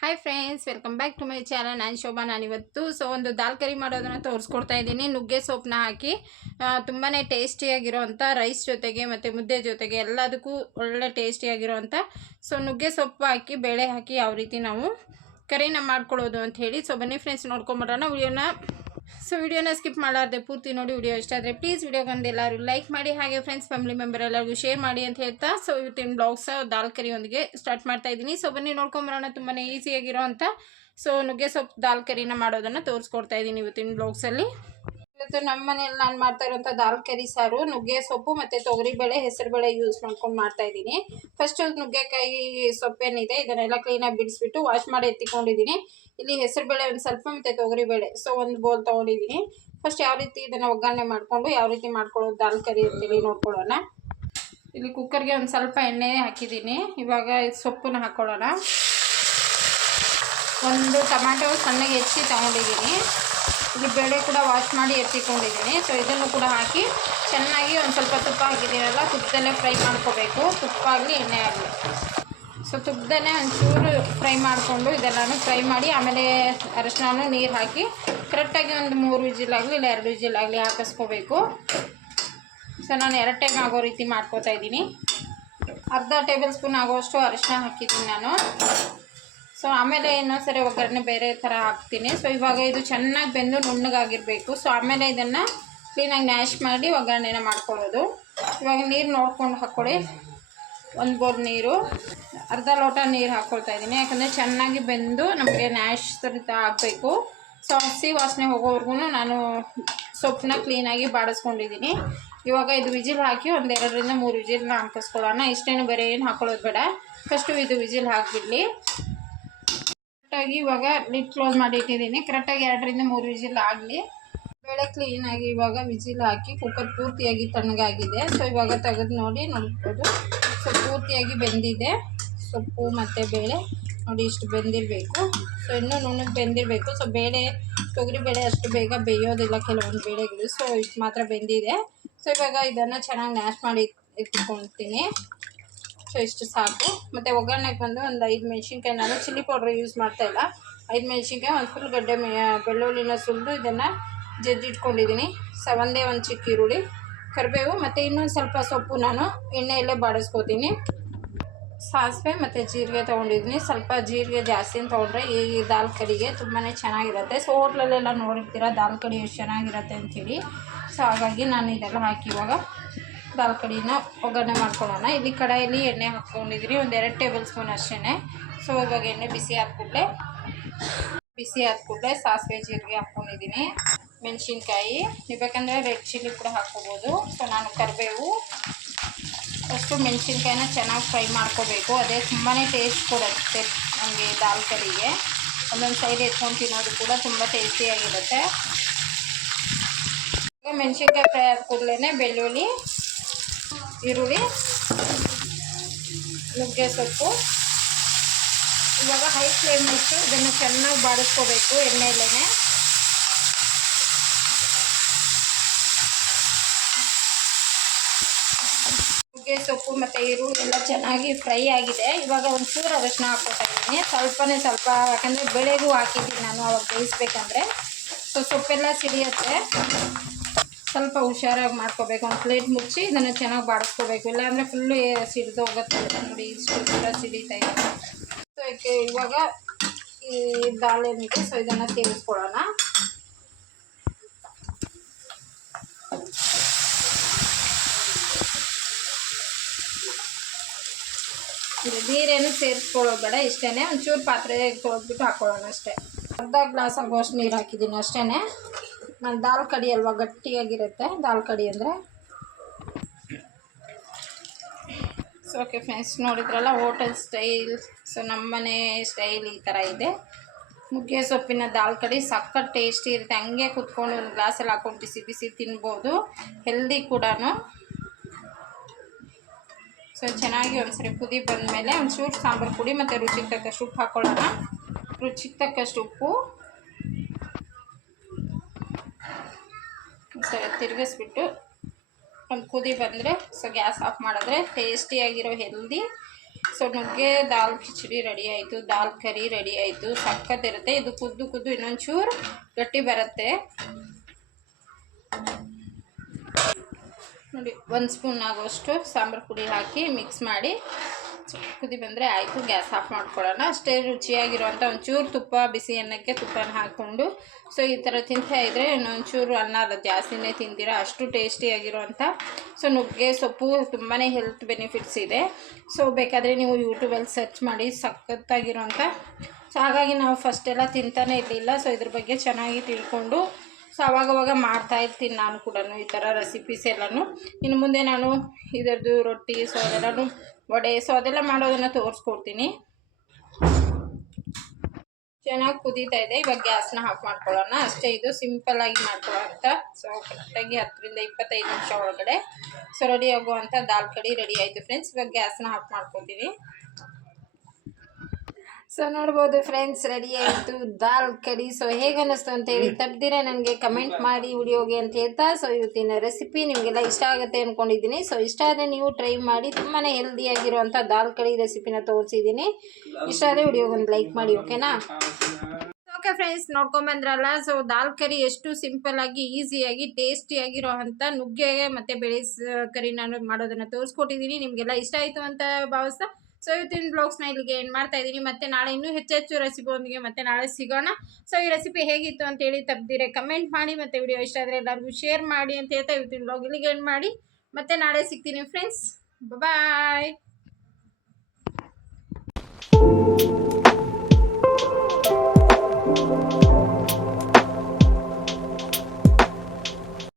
Hi friends welcome back to my channel ನಾನು ಶೋಭಾ ನಾನು ಇವತ್ತು ಸೊ ಒಂದು ದಾಲ್ ಕರಿ ಮಾಡೋದನ್ನು ತೋರಿಸ್ಕೊಡ್ತಾ ಇದ್ದೀನಿ. ನುಗ್ಗೆ ಸೊಪ್ಪನ್ನ ಹಾಕಿ ತುಂಬಾ ಟೇಸ್ಟಿಯಾಗಿರೋವಂಥ ರೈಸ್ ಜೊತೆಗೆ ಮತ್ತು ಮುದ್ದೆ ಜೊತೆಗೆ ಎಲ್ಲದಕ್ಕೂ ಒಳ್ಳೆ ಟೇಸ್ಟಿಯಾಗಿರೋವಂಥ ಸೊ ನುಗ್ಗೆ ಸೊಪ್ಪು ಹಾಕಿ, ಬೇಳೆ ಹಾಕಿ ಯಾವ ರೀತಿ ನಾವು ಕರಿನ ಮಾಡ್ಕೊಳ್ಳೋದು ಅಂತ ಹೇಳಿ. ಸೊ ಬನ್ನಿ ಫ್ರೆಂಡ್ಸ್ ನೋಡ್ಕೊಂಬರೋಣ ವಿಡಿಯೋನ ಸೊ ವಿಡಿಯೋನ ಸ್ಕಿಪ್ ಮಾಡಾರ್ದೆ, ಪೂರ್ತಿ ನೋಡಿ ವಿಡಿಯೋ ಇಷ್ಟ ಆದರೆ ಪ್ಲೀಸ್ ವಿಡಿಯೋಗೊಂದು ಎಲ್ಲರೂ ಲೈಕ್ ಮಾಡಿ, ಹಾಗೆ ಫ್ರೆಂಡ್ಸ್ ಫ್ಯಾಮಿಲಿ ಮೆಂಬರ್ ಎಲ್ಲರಿಗೂ ಶೇರ್ ಮಾಡಿ ಅಂತ ಹೇಳ್ತಾ ಸೊ ಇವತ್ತಿನ ಬ್ಲಾಗ್ಸ್ ದಾಲ್ ಕರಿಯೊಂದಿಗೆ ಸ್ಟಾರ್ಟ್ ಮಾಡ್ತಾ ಇದ್ದೀನಿ. ಸೊ ಬನ್ನಿ ನೋಡ್ಕೊಂಬರೋಣ ತುಂಬಾ ಈಸಿಯಾಗಿರೋ ಅಂತ. ಸೊ ನುಗ್ಗೆ ಸೊಪ್ಪು ದಾಲ್ ಕರಿನ ಮಾಡೋದನ್ನು ತೋರಿಸ್ಕೊಡ್ತಾ ಇದ್ದೀನಿ ಇವತ್ತಿನ ಬ್ಲಾಗ್ಸಲ್ಲಿ ಇವತ್ತು ನಮ್ಮ ಮನೆಯಲ್ಲಿ ನಾನು ಮಾಡ್ತಾ ಇರೋಂಥ ದಾಲ್ ಕರಿ, ಸಾರು, ನುಗ್ಗೆ ಸೊಪ್ಪು ಮತ್ತು ಹೆಸರು ಬೆಳೆ ಯೂಸ್ ಮಾಡ್ಕೊಂಡು ಮಾಡ್ತಾ ಇದ್ದೀನಿ. ಫಸ್ಟ್ ನುಗ್ಗೆಕಾಯಿ ಸೊಪ್ಪೇನಿದೆ ಇದನ್ನೆಲ್ಲ ಕ್ಲೀನಾಗಿ ಬಿಡಿಸ್ಬಿಟ್ಟು ವಾಶ್ ಮಾಡಿ ಎತ್ತಿಕೊಂಡಿದ್ದೀನಿ. ಇಲ್ಲಿ ಹೆಸರುಬೇಳೆ ಒಂದು ಸ್ವಲ್ಪ ಮತ್ತು ತೊಗರಿಬೇಳೆ ಸೊ ಒಂದು ಬೋಲ್ ತೊಗೊಂಡಿದ್ದೀನಿ. ಫಸ್ಟ್ ಯಾವ ರೀತಿ ಇದನ್ನು ಒಗ್ಗರಣೆ ಮಾಡಿಕೊಂಡು ಯಾವ ರೀತಿ ಮಾಡ್ಕೊಳ್ಳೋದು, ದಾಲ್ ಕರಿ ಅಂತೇಳಿ ನೋಡ್ಕೊಳ್ಳೋಣ. ಇಲ್ಲಿ ಕುಕ್ಕರ್ಗೆ ಒಂದು ಸ್ವಲ್ಪ ಎಣ್ಣೆ ಹಾಕಿದ್ದೀನಿ. ಇವಾಗ ಸೊಪ್ಪನ್ನ ಹಾಕ್ಕೊಳ್ಳೋಣ ಒಂದು ಟೊಮ್ಯಾಟೊ ಸಣ್ಣಗೆ ಹೆಚ್ಚಿ ತಗೊಂಡಿದ್ದೀನಿ. ಇಲ್ಲಿ ಬೇಳೆ ಕೂಡ ವಾಶ್ ಮಾಡಿ ಎತ್ತಿಕೊಂಡಿದ್ದೀನಿ. ಸೊ ಇದನ್ನು ಕೂಡ ಹಾಕಿ ಚೆನ್ನಾಗಿ ಒಂದು ಸ್ವಲ್ಪ ತುಪ್ಪ ಹಾಕಿದ್ದೀರಲ್ಲ ತುಪ್ಪದಲ್ಲೇ ಫ್ರೈ ಮಾಡ್ಕೋಬೇಕು. ತುಪ್ಪ ಆಗಲಿ ಎಣ್ಣೆ ಆಗಲಿ. ಸೊ ತುಪ್ಪದಲ್ಲೇ ಒಂಚೂರು ಫ್ರೈ ಮಾಡಿಕೊಂಡು ಇದೆಲ್ಲನೂ ಫ್ರೈ ಮಾಡಿ, ಆಮೇಲೆ ಅರಶಿನ ನೀರು ಹಾಕಿ ಕರೆಕ್ಟಾಗಿ ಒಂದು ಮೂರು ವಿಜಿಲಾಗಲಿ ಇಲ್ಲ ಎರಡು ವಿಜಿಲಾಗಲಿ ಹಾಕಿಸ್ಕೋಬೇಕು. ಸೊ ನಾನು ಎರಡು ಟೈಮ್ ಆಗೋ ರೀತಿ ಮಾಡ್ಕೋತಾ ಇದ್ದೀನಿ. ಅರ್ಧ ಟೇಬಲ್ ಸ್ಪೂನ್ ಆಗೋಷ್ಟು ಅರಶಿನ ಹಾಕಿದ್ದೀನಿ ನಾನು. ಸೊ ಆಮೇಲೆ ಇನ್ನೊಂದ್ಸರಿ ಒಗ್ಗರಣೆ ಬೇರೆ ಥರ ಹಾಕ್ತೀನಿ. ಸೊ ಇವಾಗ ಇದು ಚೆನ್ನಾಗಿ ಬೆಂದು ನುಣ್ಣಗಾಗಿರಬೇಕು. ಸೊ ಆಮೇಲೆ ಇದನ್ನು ಕ್ಲೀನಾಗಿ ನ್ಯಾಶ್ ಮಾಡಿ ಒಗ್ಗರಣೆನ ಮಾಡ್ಕೊಳ್ಳೋದು. ಇವಾಗ ನೀರು ನೋಡ್ಕೊಂಡು ಹಾಕ್ಕೊಳ್ಳಿ ಒಂದು ಬೋರ್ ನೀರು. ಅರ್ಧ ಲೋಟ ನೀರು ಹಾಕ್ಕೊಳ್ತಾ ಇದ್ದೀನಿ. ಯಾಕಂದರೆ ಚೆನ್ನಾಗಿ ಬೆಂದು ನಮಗೆ ನ್ಯಾಶ್ ಸರಿತ ಆಗಬೇಕು. ಸೊ ಹಸಿ ವಾಸನೆ ಹೋಗೋವರೆಗೂ ನಾನು ಸೊಪ್ಪನ್ನ ಕ್ಲೀನಾಗಿ ಬಾಡಿಸ್ಕೊಂಡಿದ್ದೀನಿ. ಇವಾಗ ಇದು ವಿಜಿಲ್ ಹಾಕಿ ಒಂದು ಎರಡರಿಂದ ಮೂರು ವಿಜಿಲ್ನ ಹಾಕಿಸ್ಕೊಳ್ಳೋಣ ಇಷ್ಟೇನು ಬೇರೆ ಏನು ಹಾಕೊಳ್ಳೋದು ಬೇಡ. ಫಸ್ಟು ಇದು ವಿಜಿಲ್ ಹಾಕಿಬಿಡಲಿ. ಕರೆಕ್ಟಾಗಿ ಇವಾಗ ಲಿಡ್ ಕ್ಲೋಸ್ ಮಾಡಿ ಇಟ್ಟಿದ್ದೀನಿ. ಕರೆಕ್ಟಾಗಿ ಎರಡರಿಂದ ಮೂರು ವಿಜಿಲ್ ಆಗಲಿ. ಬೇಳೆ ಕ್ಲೀನಾಗಿ ಇವಾಗ ವಿಜಿಲ್ ಹಾಕಿ ಕುಕ್ಕರ್ ಪೂರ್ತಿಯಾಗಿ ತಣ್ಣಗಾಗಿದೆ. ಸೊ ಇವಾಗ ತೆಗೆದು ನೋಡಿ, ನೋಡ್ಬೋದು. ಸೊ ಪೂರ್ತಿಯಾಗಿ ಬೆಂದಿದೆ. ಸೊಪ್ಪು ಮತ್ತು ಬೇಳೆ. ನೋಡಿ, ಇಷ್ಟು ಬೆಂದಿರಬೇಕು. ಸೊ ಇನ್ನೂ ನುಣ್ಣಗೆ ಬೆಂದಿರಬೇಕು. ಸೊ ಬೇಳೆ, ತೊಗರಿ ಬೇಳೆ ಅಷ್ಟು ಬೇಗ ಬೇಯೋದಿಲ್ಲ ಕೆಲವೊಂದು ಬೇಳೆಗಳು. ಸೊ ಇಷ್ಟು ಮಾತ್ರ ಬೆಂದಿದೆ. ಸೊ ಇವಾಗ ಇದನ್ನು ಚೆನ್ನಾಗಿ ನ್ಯಾಶ್ ಮಾಡಿ ಇಟ್ಕೊಳ್ತೀನಿ ಸೊ ಇಷ್ಟು ಸಾಕು ಮತ್ತು ಒಗ್ಗರಣೆಗೆ ಬಂದು ಒಂದು ಐದು ಮೆಣಸಿನ್ಕಾಯಿ ನಾನು ಚಿಲ್ಲಿ ಪೌಡ್ರ್ ಯೂಸ್ ಮಾಡ್ತಾ ಇಲ್ಲ. ಐದು ಮೆಣಸಿನ್ಕಾಯಿ, ಒಂದು ಫುಲ್ ಗಡ್ಡೆ ಬೆಳ್ಳುಳ್ಳಿನ ಸುಲಿದು ಇದನ್ನು ಜಜ್ಜಿಟ್ಕೊಂಡಿದ್ದೀನಿ ಒಂದೇ ಒಂದು ಚಿಕ್ಕ ಈರುಳ್ಳಿ, ಕರಿಬೇವು ಮತ್ತು ಇನ್ನೊಂದು ಸ್ವಲ್ಪ ಸೊಪ್ಪು ನಾನು ಎಣ್ಣೆಯಲ್ಲೇ ಬಾಡಿಸ್ಕೋತೀನಿ. ಸಾಸಿವೆ ಮತ್ತು ಜೀರಿಗೆ ತೊಗೊಂಡಿದ್ದೀನಿ ಸ್ವಲ್ಪ ಜೀರಿಗೆ ಜಾಸ್ತಿ ತೊಗೊಂಡ್ರೆ ಈ ದಾಲ್ ಕಡಿಗೆ ತುಂಬಾ ಚೆನ್ನಾಗಿರುತ್ತೆ. ಸೊ ಹೋಟ್ಲಲ್ಲೆಲ್ಲ ನೋಡಿರ್ತೀರ, ದಾಲ್ ಕಡಿ ಎಷ್ಟು ಚೆನ್ನಾಗಿರುತ್ತೆ ಅಂಥೇಳಿ ಸೊ ಹಾಗಾಗಿ ನಾನು ಇದೆಲ್ಲ ಹಾಕಿ ಇವಾಗ ದಾಲ್ ಕಡಿನ ಒಗ್ಗರಣೆ ಮಾಡ್ಕೊಳ್ಳೋಣ. ಇಲ್ಲಿ ಕಡಾಯಲ್ಲಿ ಎಣ್ಣೆ ಹಾಕ್ಕೊಂಡಿದ್ದೀನಿ ಒಂದು ಎರಡು ಟೇಬಲ್ ಸ್ಪೂನ್ ಅಷ್ಟೇ ಸೊ ಇವಾಗ ಎಣ್ಣೆ ಬಿಸಿ ಹಾಕ್ಬಿಟ್ಟೆ ಬಿಸಿ ಹಾಕ್ಬಿಟ್ಟೆ ಸಾಸಿವೆ ಜೀರಿಗೆ ಹಾಕ್ಕೊಂಡಿದ್ದೀನಿ ಮೆಣಸಿನ್ಕಾಯಿ, ನೀವು ಬೇಕಂದರೆ ರೆಡ್ ಚಿಲ್ಲಿ ಕೂಡ ಹಾಕ್ಕೋಬೋದು. ಸೊ ನಾನು ಕರಿಬೇವು. ಫಸ್ಟು ಮೆಣಸಿನ್ಕಾಯಿನ ಚೆನ್ನಾಗಿ ಫ್ರೈ ಮಾಡ್ಕೋಬೇಕು. ಅದೇ ತುಂಬಾ ಟೇಸ್ಟ್ ಕೊಡುತ್ತೆ ನಮಗೆ ದಾಲ್ ಕಡಿಗೆ ಒಂದೊಂದು ಸೈಡ್ ಎತ್ಕೊಂಡು ತಿನ್ನೋದು ಕೂಡ ತುಂಬ ಟೇಸ್ಟಿಯಾಗಿರುತ್ತೆ ಮೆಣಸಿನ್ಕಾಯಿ ಫ್ರೈ ಆದ ಕೂಡಲೇ ಬೆಳ್ಳುಳ್ಳಿ ಈರುಳ್ಳಿ, ನುಗ್ಗೆ ಸೊಪ್ಪು. ಇವಾಗ ಹೈ ಫ್ಲೇಮ್ ಇಟ್ಟು ಇದನ್ನು ಚೆನ್ನಾಗಿ ಬಾಡಿಸ್ಕೋಬೇಕು ಎಣ್ಣೆಯಲ್ಲೇ ನುಗ್ಗೆ ಸೊಪ್ಪು ಮತ್ತು ಈರುಳ್ಳಿ ಎಲ್ಲ ಚೆನ್ನಾಗಿ ಫ್ರೈ ಆಗಿದೆ. ಇವಾಗ ಒಂದು ಚೂರು ಅರಶಿನ ಹಾಕ್ಕೊತಾ ಇದ್ದೀನಿ. ಸ್ವಲ್ಪನೇ ಸ್ವಲ್ಪ, ಯಾಕಂದರೆ ಬೆಳೆಗೂ ಹಾಕಿದ್ದೀನಿ ನಾನು, ಅವಾಗ ಬೇಯಿಸ್ಬೇಕಂದ್ರೆ. ಸೊ ಸೊಪ್ಪೆಲ್ಲ ಸಿಡಿಯುತ್ತೆ. ಸ್ವಲ್ಪ ಹುಷಾರಾಗಿ ಮಾಡ್ಕೋಬೇಕು. ಒಂದು ಪ್ಲೇಟ್ ಮುಚ್ಚಿ ಇದನ್ನು ಚೆನ್ನಾಗಿ ಬಾಡಿಸ್ಕೋಬೇಕು. ಇಲ್ಲಾಂದರೆ ಫುಲ್ಲು ಸಿಡಿದು ಹೋಗುತ್ತೆ. ನೋಡಿ ಇಷ್ಟು ಕೂಡ ಸಿಡಿತಾ ಇದೆ. ಸೊ ಇದಕ್ಕೆ ಇವಾಗ ಈ ದಾಳಿಂಬೆ ಸೊ ಇದನ್ನು ಸೇರಿಸ್ಕೊಳ್ಳೋಣ ನೀರೇನು ಸೇರಿಸ್ಕೊಳ್ಳೋದು ಬೇಡ ಇಷ್ಟೇ ಒಂಚೂರು ಪಾತ್ರೆ ತೊಳೆದ್ಬಿಟ್ಟು ಹಾಕ್ಕೊಳ್ಳೋಣ ಅಷ್ಟೇ. ಅರ್ಧ ಗ್ಲಾಸ್ ಆಗುವಷ್ಟು ನೀರು ಹಾಕಿದ್ದೀನಿ ಅಷ್ಟೇ ದಾಲ್ ಕಡಿ ಅಲ್ವಾ? ಗಟ್ಟಿಯಾಗಿರುತ್ತೆ ದಾಲ್ ಕಡಿ ಅಂದರೆ. ಸೊ ಓಕೆ ಫ್ರೆಂಡ್ಸ್ ನೋಡಿದ್ರಲ್ಲ ಹೋಟೆಲ್ ಸ್ಟೈಲ್ ಸೊ ನಮ್ಮನೆ ಸ್ಟೈಲ್ ಈ ಥರ ಇದೆ. ನುಗ್ಗೆ ಸೊಪ್ಪಿನ ದಾಲ್ ಕಡಿ ಸಖತ್ ಟೇಸ್ಟಿ ಇರುತ್ತೆ. ಹಂಗೆ ಕುತ್ಕೊಂಡು ಒಂದು ಗ್ಲಾಸಲ್ಲಿ ಹಾಕೊಂಡು ಬಿಸಿ ಬಿಸಿ ತಿನ್ಬೋದು. ಹೆಲ್ದಿ ಕೂಡ ಸೊ ಚೆನ್ನಾಗಿ ಒಂದ್ಸರಿ ಕುದಿ ಬಂದಮೇಲೆ ಒಂಚೂರು ಸಾಂಬಾರು ಪುಡಿ ಮತ್ತು ರುಚಿಗೆ ತಕ್ಕಷ್ಟು ಉಪ್ಪು ಹಾಕ್ಕೊಳ್ಳೋಣ ರುಚಿಗೆ ತಕ್ಕಷ್ಟು ಉಪ್ಪು. ಸರಿ ತಿರುಗಿಸ್ಬಿಟ್ಟು ಒಂದು ಕುದಿ ಬಂದರೆ, ಸೊ ಗ್ಯಾಸ್ ಆಫ್ ಮಾಡಿದ್ರೆ ಟೇಸ್ಟಿಯಾಗಿರೋ ಹೆಲ್ದಿ. ಸೊ ನುಗ್ಗೆ ದಾಲ್ ಕಿಚಡಿ ರೆಡಿ ಆಯಿತು, ದಾಲ್ ಕರಿ ರೆಡಿ ಆಯಿತು, ಸಕ್ಕತ್ತಿರುತ್ತೆ. ಇದು ಕುದ್ದು ಕುದ್ದು ಇನ್ನೊಂಚೂರು ಗಟ್ಟಿ ಬರುತ್ತೆ. ನೋಡಿ, ಒಂದು ಸ್ಪೂನ್ ಆಗುವಷ್ಟು ಸಾಂಬಾರು ಪುಡಿ ಹಾಕಿ ಮಿಕ್ಸ್ ಮಾಡಿ ಸ್ವಲ್ಪ ಕುದಿ ಬಂದರೆ ಆಯಿತು, ಗ್ಯಾಸ್ ಆಫ್ ಮಾಡ್ಕೊಳ್ಳೋಣ. ಅಷ್ಟೇ ರುಚಿಯಾಗಿರುವಂಥ ಒಂಚೂರು ತುಪ್ಪ, ಬಿಸಿ ಅನ್ನಕ್ಕೆ ತುಪ್ಪನ ಹಾಕ್ಕೊಂಡು, ಸೊ ಈ ಥರ ತಿಂತಾ ಇದ್ದರೆ ಇನ್ನೊಂಚೂರು ಅನ್ನ ಅಲ್ಲ, ಜಾಸ್ತಿನೇ ತಿಂದಿರ ಅಷ್ಟು ಟೇಸ್ಟಿಯಾಗಿರುವಂಥ ಸೊ ನುಗ್ಗೆ ಸೊಪ್ಪು ತುಂಬಾ ಹೆಲ್ತ್ ಬೆನಿಫಿಟ್ಸ್ ಇದೆ. ಸೊ ಬೇಕಾದರೆ ನೀವು ಯೂಟ್ಯೂಬಲ್ಲಿ ಸರ್ಚ್ ಮಾಡಿ ಸಖತ್ತಾಗಿರುವಂಥ ಸೊ ಹಾಗಾಗಿ ನಾವು ಫಸ್ಟೆಲ್ಲ ತಿಂತಾನೆ ಇರಲಿಲ್ಲ, ಸೊ ಇದ್ರ ಬಗ್ಗೆ ಚೆನ್ನಾಗಿ ತಿಳ್ಕೊಂಡು ಸೊ ಅವಾಗವಾಗ ಮಾಡ್ತಾ ಇರ್ತೀನಿ ನಾನು ಕೂಡ ಈ ಥರ ರೆಸಿಪೀಸ್ ಎಲ್ಲನೂ. ಇನ್ನು ಮುಂದೆ ನಾನು ಇದರದ್ದು ರೊಟ್ಟಿ, ಸೊ ಅದೆಲ್ಲನೂ ವಡೆ, ಸೊ ಅದೆಲ್ಲ ಮಾಡೋದನ್ನು ತೋರಿಸ್ಕೊಡ್ತೀನಿ. ಚೆನ್ನಾಗಿ ಕುದೀತಾ ಇದೆ. ಇವಾಗ ಗ್ಯಾಸ್ನ ಆಫ್ ಮಾಡ್ಕೊಳ್ಳೋಣ. ಅಷ್ಟೇ ಇದು ಸಿಂಪಲ್ ಆಗಿ ಮಾಡ್ಕೊಳ್ಳೋಂಥ ಸೊ ಕರೆಕ್ಟಾಗಿ ಹತ್ತರಿಂದ ಇಪ್ಪತ್ತೈದು ನಿಮಿಷ ಒಳಗಡೆ. ಸೊ ರೆಡಿ ಆಗುವಂಥ ದಾಲ್ ಕಡಿ ರೆಡಿ ಆಯಿತು ಫ್ರೆಂಡ್ಸ್ ಇವಾಗ ಗ್ಯಾಸ್ನ ಆಫ್ ಮಾಡ್ಕೊತೀವಿ ಸೊ ನೋಡ್ಬೋದು ಫ್ರೆಂಡ್ಸ್ ರೆಡಿ ಆಯಿತು. ದಾಲ್ ಕಡಿ ಸೊ ಹೇಗೆ ಅನ್ನಿಸ್ತು ಅಂತೇಳಿ ತಪ್ಪದಿರ ನನಗೆ ಕಮೆಂಟ್ ಮಾಡಿ ವಿಡಿಯೋಗೆ ಅಂತ ಹೇಳ್ತಾ ಸೊ ಇವತ್ತಿನ ರೆಸಿಪಿ ನಿಮಗೆಲ್ಲ ಇಷ್ಟ ಆಗುತ್ತೆ ಅಂದ್ಕೊಂಡಿದ್ದೀನಿ ಸೊ ಇಷ್ಟ ಆದರೆ ನೀವು ಟ್ರೈ ಮಾಡಿ ತುಂಬಾ ಹೆಲ್ದಿಯಾಗಿರುವಂಥ ದಾಲ್ ಕಡಿ ರೆಸಿಪಿನ ತೋರಿಸಿದ್ದೀನಿ. ಇಷ್ಟ ಆದರೆ ವಿಡಿಯೋಗೆ ಒಂದು ಲೈಕ್ ಮಾಡಿ ಓಕೆನಾ ಓಕೆ ಫ್ರೆಂಡ್ಸ್ ನೋಡ್ಕೊಂಬಂದ್ರಲ್ಲ ಸೊ ದಾಲ್ ಕರಿ ಎಷ್ಟು ಸಿಂಪಲ್ ಆಗಿ ಈಸಿಯಾಗಿ ಟೇಸ್ಟಿಯಾಗಿರೋ ಅಂಥ ನುಗ್ಗೆ ಮತ್ತು ಬೆಳೆ ಕರಿ ನಾನು ಮಾಡೋದನ್ನು ತೋರಿಸ್ಕೊಟ್ಟಿದ್ದೀನಿ. ನಿಮಗೆಲ್ಲ ಇಷ್ಟ ಆಯಿತು ಅಂತ ಭಾವಿಸ್ತಾ ಸೊ ಇವತ್ತಿನ ಬ್ಲಾಗ್ಸ್ನ ಇಲ್ಲಿಗೆ ಏನು ಮಾಡ್ತಾ ಇದ್ದೀನಿ. ಮತ್ತೆ ನಾಳೆ ಇನ್ನೂ ಹೆಚ್ಚು ಹೆಚ್ಚು ರೆಸಿಪಿಯೊಂದಿಗೆ ಮತ್ತೆ ನಾಳೆ ಸಿಗೋಣ. ಸೊ ಈ ರೆಸಿಪಿ ಹೇಗಿತ್ತು ಅಂತೇಳಿ ತಪ್ಪದಿರೆ ಕಮೆಂಟ್ ಮಾಡಿ, ಮತ್ತು ವಿಡಿಯೋ ಇಷ್ಟ ಆದರೆ ಎಲ್ಲರಿಗೂ ಶೇರ್ ಮಾಡಿ ಅಂತ ಹೇಳ್ತಾ ಇವತ್ತಿನ ಬ್ಲಾಗ್ ಇಲ್ಲಿಗೆ ಏನು ಮಾಡಿ. ಮತ್ತೆ ನಾಳೆ ಸಿಗ್ತೀನಿ ಫ್ರೆಂಡ್ಸ್ ಬಾಯ್